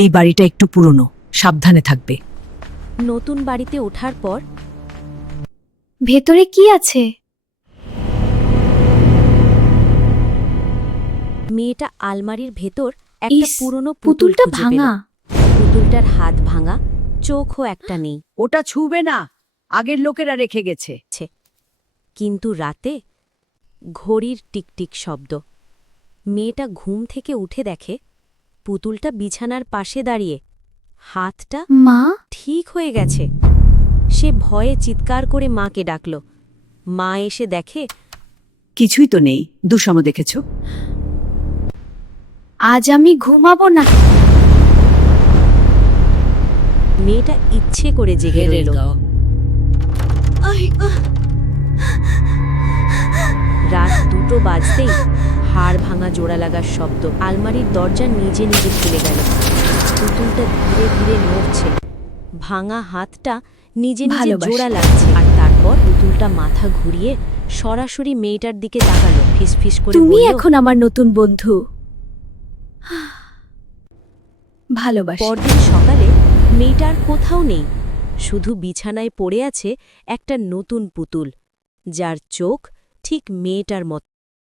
এই বাড়িটা একটু পুরনো, সাবধানে থাকবে। নতুন বাড়িতে ওঠার পর ভেতরে কি আছে? মেয়েটা আলমারির ভেতর একটা ইস, পুরনো পুতুলটা খুঁজে পেল। ভাঙা। পুতুলটার হাত ভাঙা, চোখও একটা নেই। ওটা ছুবে না, আগের লোকেরা রেখে গেছে। কিন্তু রাতে ঘড়ির টিকটিক শব্দ। মেয়েটা ঘুম থেকে উঠে দেখে পুতুলটা বিছানার পাশে দাঁড়িয়ে, হাতটা মা, ঠিক হয়ে গেছে। সে ভয়ে চিৎকার করে মাকে ডাকল। মা এসে দেখে কিছুই তো নেই, দুঃস্বপ্ন দেখেছ? আজ আমি ঘুমাবো না। মেয়েটা ইচ্ছে করে জেগে রইল। রাত 2টো বাজতেই হাড় ভাঙা জোড়া লাগার শব্দ। আলমারির দরজা নিজে নিজে খুলে গেল। পুতুলটা ধীরে ধীরে নড়ছে, ভাঙা হাতটা নিজে নিজে ভালোবাসি। জোড়া লাগছে। আর তারপর পুতুলটা মাথা ঘুরিয়ে সরাসরি মেয়েটার দিকে তাকালো, ফিসফিস করে তুমি বলল, এখন আমার নতুন বন্ধু। ভালোবাসি। পরদিন সকালে মেয়েটার কোথাও নেই, শুধু বিছানায় পড়ে আছে একটা নতুন পুতুল, যার চোখ ঠিক মেয়েটার মতো।